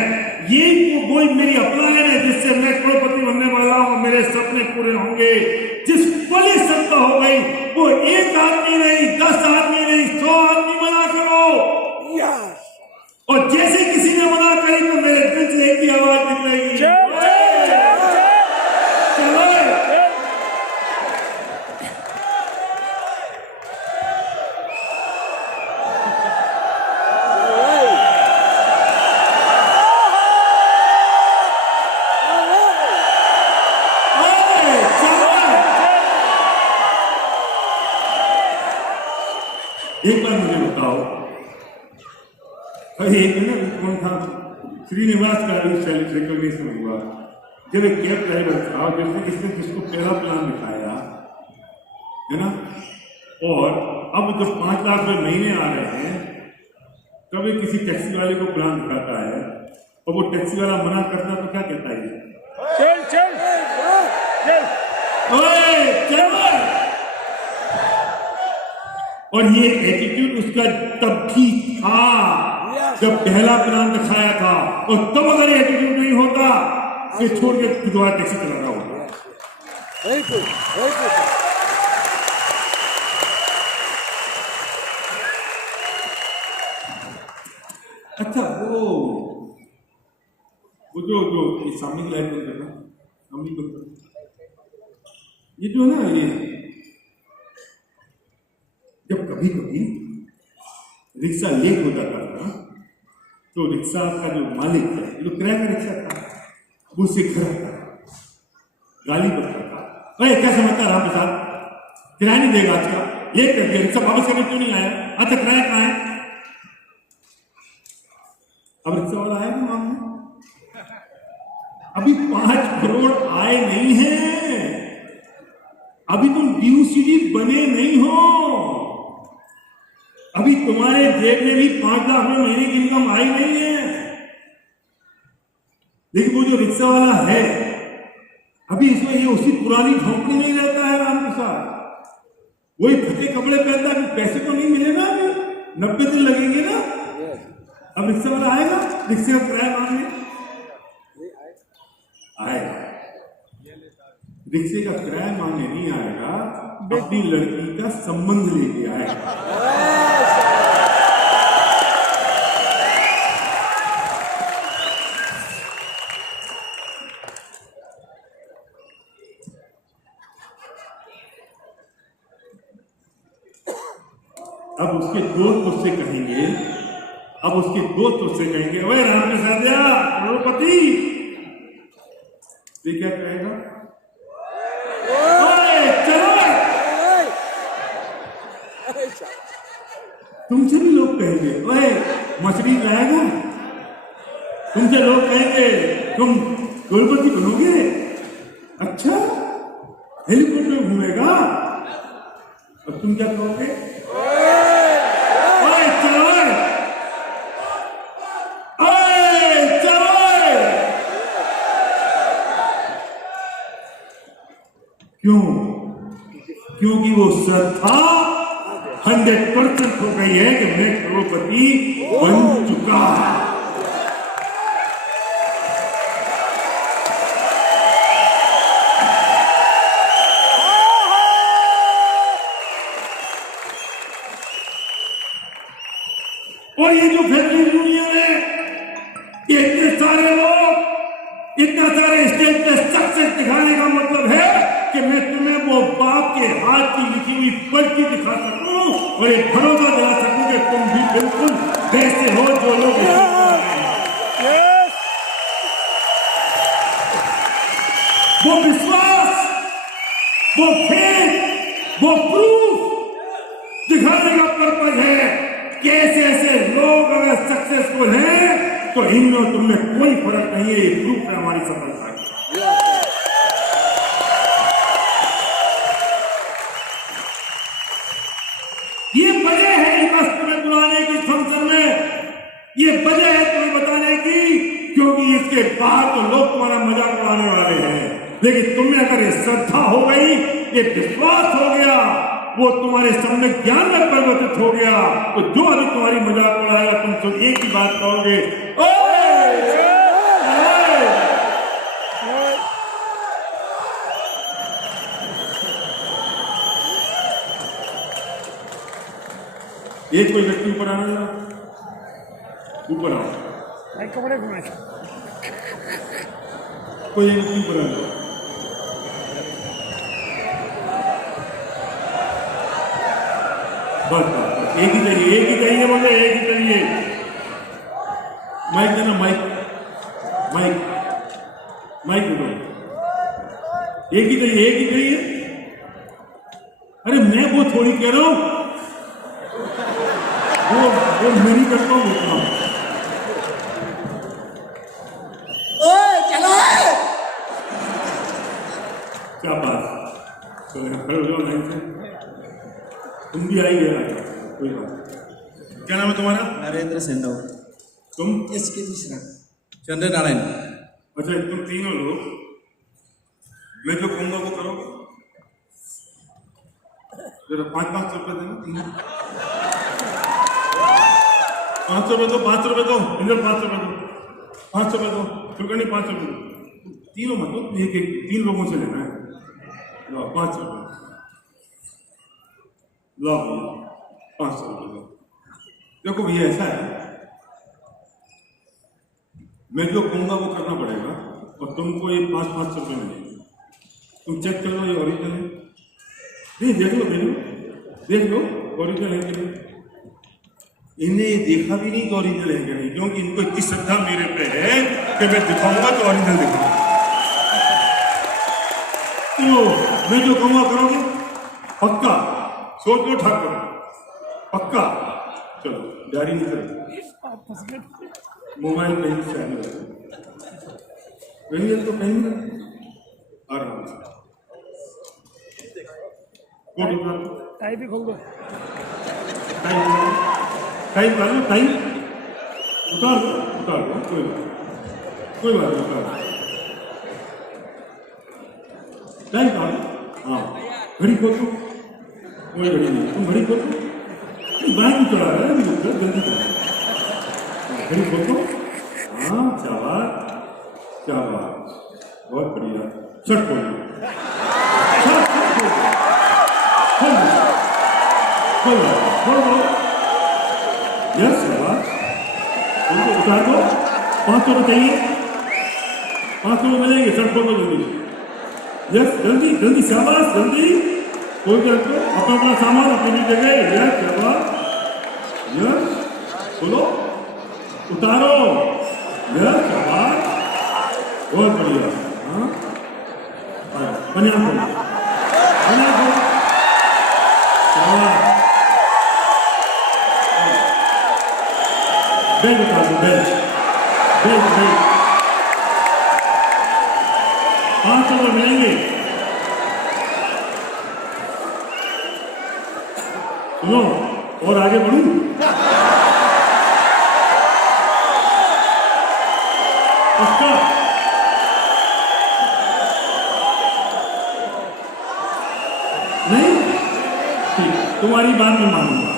यही वो कोई मेरी अप्लायन है जिससे मैं करोड़पति बनने वाला हूं, मेरे सपने पूरे होंगे, जिस पल ये श्रद्धा हो गई, वो 1 आदमी नहीं, 10 आदमी नहीं, 100 आदमी मना करो, और जैसे किसी ने मना करी तो मेरे दिल से एक ही आवाज निकलेगी, चलो। एक बार मुझे बताओ, एक ना कौन था, श्रीनिवास का रिकॉग्निशन हुआ जब एक कैब ड्राइवर था, जैसे जिसको पहला प्लान दिखाया है ना, और अब जब 5 लाख रुपए महीने आ रहे हैं, कभी किसी टैक्सी वाले को प्लान दिखाता है और वो टैक्सी वाला मना करता तो क्या कहता है? चल चल चल। और ये एटीट्यूड उसका तब भी था जब पहला प्लान दिखाया था, और तब अगर एटीट्यूड नहीं होता तो छोड़ के दोबारा टैक्सी चला रहा होगा। अच्छा, वो जो ये सामने की लाइट बंद करना, सामने बंद करना, ये जो है ना, ये जब कभी कभी रिक्शा लेट हो जाता था तो रिक्शा का जो मालिक है, जो किराए का रिक्शा था, वो उससे घर आता, गाली बकता था, अरे क्या समझता राम प्रसाद, किराया नहीं देगा आज का, लेट कर दिया, रिक्शा वापस करने क्यों नहीं आया, अच्छा किराया कहाँ है? अब रिक्शा वाला आया कि मांगने? अभी 5 करोड़ आए नहीं है, अभी तुम ड्यूसीडी बने नहीं हो, अभी तुम्हारे जेब में भी 5 लाख रुपए महीने की इनकम आई नहीं है। लेकिन वो जो रिक्शा वाला है, अभी इसमें ये उसी पुरानी झोंपड़ी में ही रहता है राम प्रसाद, वही फटे कपड़े पहनता है, पैसे तो नहीं मिले ना, अभी 90 दिन लगेंगे ना। अब रिक्शा वाला आएगा रिक्शे का किराया मांगने? आएगा, रिक्शे का किराया मांगने नहीं आएगा, अपनी लड़की का संबंध लेके आएगा। अब उसके दोस्त उससे कहेंगे, अब उसके दोस्त उससे कहेंगे, ओए राम प्रसाद करोड़पति, ये क्या कहेगा? ओए चलो। तुमसे भी लोग कहेंगे, ओए मछली लाएगा। तुमसे लोग कहेंगे, तुम करोड़पति बनोगे। अच्छा, हेलीकॉप्टर में घूमेगा। और तुम क्या कहोगे? ओए चलो, ओए चलो। क्यों? क्योंकि वो श्रद्धा 100% हो गई है कि मैं करोड़पति बन चुका। और ये जो फैक्ट्री यूनियन है, ये इतने सारे लोग, इतना सारे स्टेज पे सक्सेस दिखाने का मतलब है कि मैं तुम्हें वो बाप के हाथ की लिखी हुई पर्ची दिखा सकूं और एक भरोसा दिला सकूं कि तुम भी बिल्कुल वैसे हो जो लोग वो विश्वास, वो फेथ, वो प्रूफ दिखाने का पर्पज है कि ऐसे ऐसे लोग अगर सक्सेसफुल हैं तो इनमें तुमने कोई फर्क नहीं है। ये प्रूफ है हमारी सफलता की। ये वजह है बस तुम्हें बुलाने की फंक्शन में, ये वजह है तुम्हें बताने की, क्योंकि इसके बाद तो लोग तुम्हारा मजाक उड़ाने वाले हैं। लेकिन तुम्हें अगर ये श्रद्धा हो गई, ये विश्वास हो गया, वो तुम्हारे सामने ज्ञान में परिवर्तित हो गया, तो जो अभी तुम्हारी मजाक उड़ाएगा तुम तो एक ही बात कहोगे, एक कोई व्यक्ति ऊपर आना जरा, ऊपर आओ, कपड़े घुमाए कोई एक व्यक्ति ऊपर आना। बस एक ही चाहिए, एक ही चाहिए, मुझे एक ही चाहिए। माइक देना, माइक माइक माइक दो, एक ही चाहिए, एक ही चाहिए। अरे मैं वो थोड़ी कह रहा हूं, वो मेरी करता हूँ बेटा। चलो क्या बात, चलो खड़े हो जाओ लाइन से। तुम भी आई गया, कोई बात। क्या नाम है तुम्हारा? नरेंद्र सिंह। तुम? SK मिश्रा। चंद्र नारायण। अच्छा, तुम तीनों लोग मैं जो कहूंगा वो करोगे? जरा 5-5 रुपए देना। 500 रुपए दो, 500 रुपए दो, इंद्र 500 रुपए दो, 500 रुपए दो, चुकनी 500 रुपए। तीनों मतलब एक एक 3 लोगों से लेना है। लो 500 रुपए, लो 500 रुपए दो। देखो भैया ऐसा है, मैं जो कहूंगा वो करना पड़ेगा और तुमको ये 500 रुपए मिलेंगे। तुम चेक कर लो ये ओरिजिनल है नहीं, देख लो देख लो देख लो ओरिजिनल है कि नहीं। इन्हें ये देखा भी नहीं कि ओरिजिनल है कि नहीं, क्योंकि इनको इतनी श्रद्धा मेरे पे है कि मैं दिखाऊंगा तो ओरिजिनल दिखाऊंगा। तो मैं जो कहूंगा करोगे पक्का? सोच लो ठाकुर, पक्का? चलो डायरी निकल, मोबाइल पे ही चाहिए, तो कहीं आराम से कोट उतार लो, टाई भी खोल दो, टाइम उतार लो, टाइम उतार लो, कोई बात नहीं, उतार लो, टाइम उतार लो। हाँ घड़ी खोल दो, कोई घड़ी नहीं, तुम घड़ी खोल दो, बाइक चला रहा है जल्दी करो, घड़ी खोल दो। हाँ क्या बात, बहुत बढ़िया। शर्ट खोल दो, खोल दो, यस बात, उनको उतार दो। 500 रुपये चाहिए, 500 रुपये मिलेंगे, शर्ट खोल दो जल्दी, यस जल्दी जल्दी, शाबाश जल्दी खोल के रखो अपना अपना सामान अपनी जगह, यस शाबाश यस, बोलो, उतारो, यस, शाबाश, बहुत बढ़िया, हाँ, बनियान खोलो, बनियान खोलो, शाबाश, बेल्ट उतार दो, बेल्ट, बेल्ट, बेल्ट, 5 ओवर मिलेंगे, सुनो, और आगे बढ़ूं? पक्का? नहीं? ठीक, तुम्हारी बात मैं मानूंगा।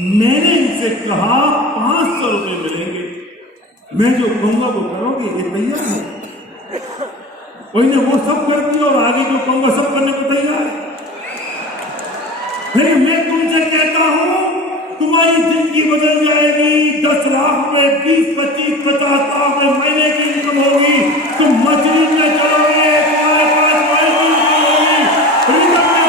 मैंने इनसे कहा 500 रुपए मिलेंगे, मैं जो कहूंगा वो करोगे, ये तैयार है? कोई ने वो सब कर दिया और आगे जो कहूंगा सब करने को तैयार है। लेकिन मैं तुमसे कहता हूं तुम्हारी जिंदगी बदल जाएगी। 10 लाख में 20, 25, 50 लाख में महीने की इनकम होगी। तुम मछली में चलोगे, तुम्हारे पास वाइफ की इनकम होगी, फ्रीडम में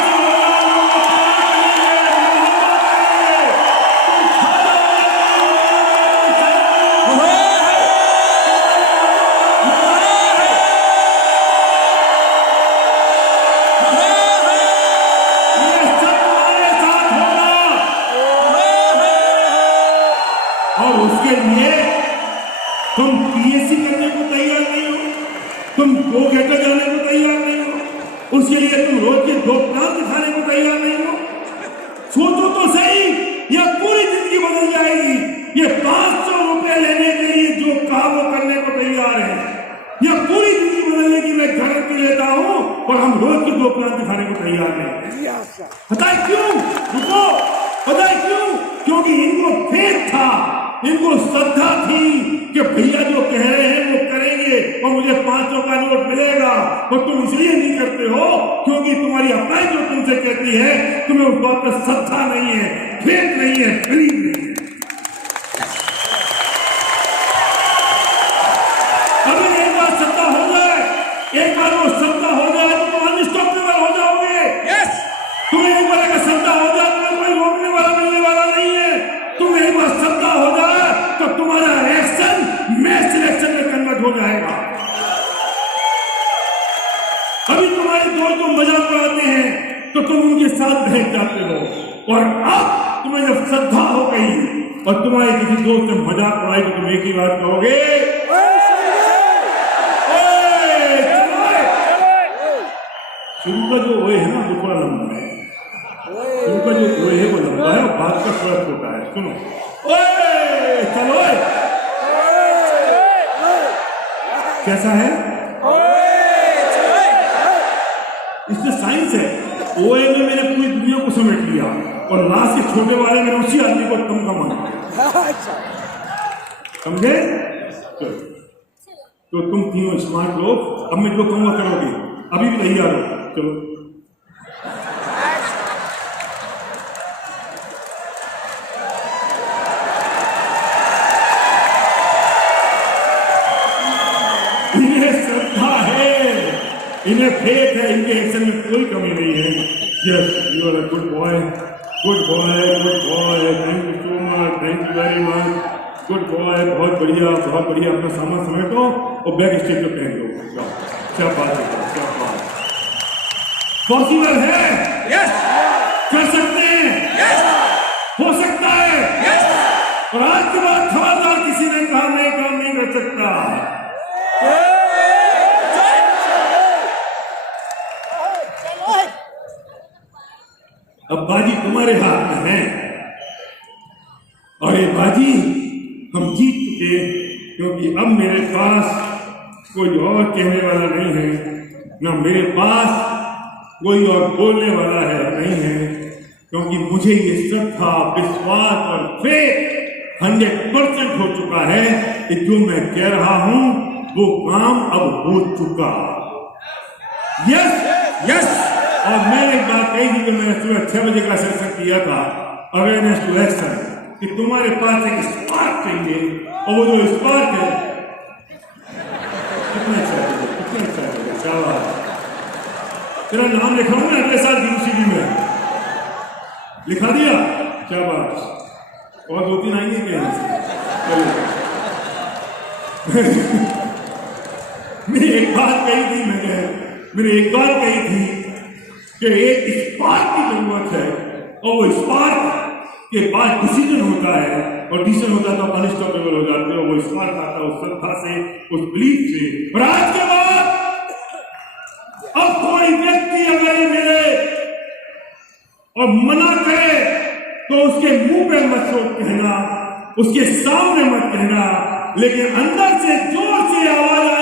तुम पीएससी करने को तैयार नहीं हो, तुम गो गेटर जाने को तैयार नहीं हो, उसके लिए तुम रोज के 2 प्लान दिखाने को तैयार नहीं हो। सोचो तो सही, यह पूरी जिंदगी बदल जाएगी। ये 500 रुपए लेने के लिए जो काम वो करने को तैयार है, यह पूरी जिंदगी बदलने की मैं गारंटी लेता हूं। और हम रोज के 2 प्लान दिखाने को तैयार नहीं। पता है क्यों? रुको, पता है क्यों? क्योंकि इनको फेथ था, इनको श्रद्धा थी कि भैया जो कह रहे हैं वो करेंगे और मुझे 500 का नोट मिलेगा। और तुम इसलिए नहीं करते हो क्योंकि तुम्हारी अप्लाई जो तुमसे कहती है, तुम्हें उस बात पर श्रद्धा नहीं है, फेथ नहीं है, बिलीव नहीं है। अभी एक बार श्रद्धा हो जाए, एक बार वो श्रद्धा हो जाए तो तुम अनस्टॉपेबल हो जाओगे। तुम्हें एक बार अगर श्रद्धा हो जाए तो कोई रोकने वाला मिलने वाला नहीं है। तुम्हें एक बार श्रद्धा हो जाए तो तुम्हारा एक्शन मैच सिलेक्शन में कन्वर्ट हो जाएगा। अभी तुम्हारे दोस्त जो मजाक उड़ाते हैं तो तुम उनके साथ बहक जाते हो, और अब तुम्हें जब श्रद्धा हो गई और तुम्हारे किसी दोस्त ने मजाक उड़ाई तो तुम एक ही बात कहोगे, शुरू का जो ओए है ना वो थोड़ा लंबा है, शुरू का जो ओए है वो लंबा है और बात का थोड़ा छोटा है। सुनो, ओए चलो, कैसा है? इसमें साइंस है। ओए में मैंने पूरी दुनिया को समेट लिया और लास्ट के छोटे वाले में उसी आदमी को कम का माना, समझे? तो तुम तीनों स्मार्ट लोग, अब मैं जो कहूंगा करोगे, अभी भी तैयार हो? चलो, इन्हें श्रद्धा है, इन्हें फेथ है, इनके एक्शन में कोई कमी नहीं है। Yes, you are a good boy, good boy, good boy, thank you so much, thank you very much, good boy, बहुत बढ़िया, बहुत बढ़िया। अपना सामान समेटो और बैग स्टेज पे फेंक दो। क्या बात है, क्या बात है। पॉसिबल है? यस। कर सकते हैं? यस। हो सकता है? यस। और आज के बाद खबरदार किसी ने कहा नहीं, काम नहीं कर सकता। अब बाजी तुम्हारे हाथ में है और ये बाजी हम जीत चुके, क्योंकि अब मेरे पास कोई और कहने वाला नहीं है, ना मेरे पास कोई और बोलने वाला है नहीं है, क्योंकि मुझे ये श्रद्धा, विश्वास और फेथ 100% हो चुका है कि जो मैं कह रहा हूं वो काम अब हो चुका। Yes, yes. और मैंने एक बात कही थी कि मैंने सुबह 6 बजे का सेशन किया था, अवेयरनेस टू एक्शन, कि तुम्हारे पास एक स्पार्क चाहिए, और वो जो स्पार्क है, कितना अच्छा है, कितना अच्छा है, क्या बात है। तेरा नाम लिखाऊंगा अगले साल यूनिवर्सिटी में। लिखा दिया? शाबाश। और 2-3 आएंगे क्या? मैंने एक बात कही थी, मैंने एक बात कही थी कि एक स्पार्क की जरूरत है, और वो स्पार्क के बाद डिसीजन होता है, और डिसीजन होता तो अनस्टॉपेबल हो जाते हो। वो स्पार्क आता है उस श्रद्धा से, उस बिलीफ से। और आज के बाद अब कोई व्यक्ति अगर मिले और मना करे तो उसके मुंह पे मत कहना, उसके सामने मत कहना, लेकिन अंदर से जोर से आवाज आए